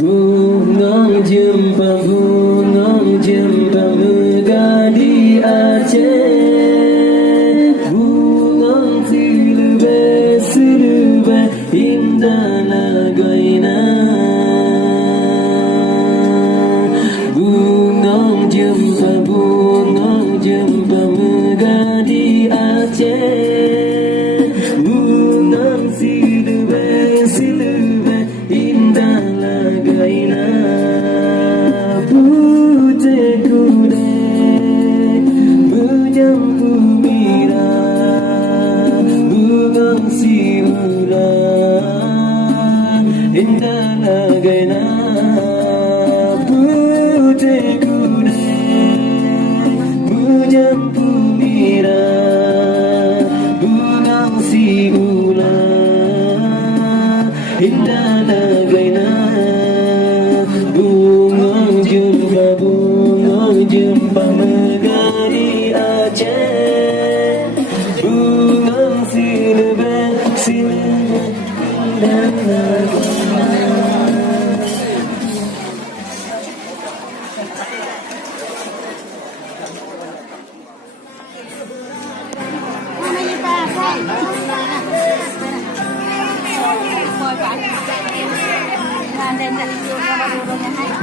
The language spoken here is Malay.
Bungong Juempa megah di Aceh. Bungong silube indah lagaina. Bungong Juempa megah di Aceh. Bungong silube indah lagaina. Putih kude berjampu merah. Bungong siulan indah lagaina. Putih kude berjampu merah. Bungong siulan indah lagaina. Bungong Juempa megah di Aceh. Bungong silube indah lagaina. dan dari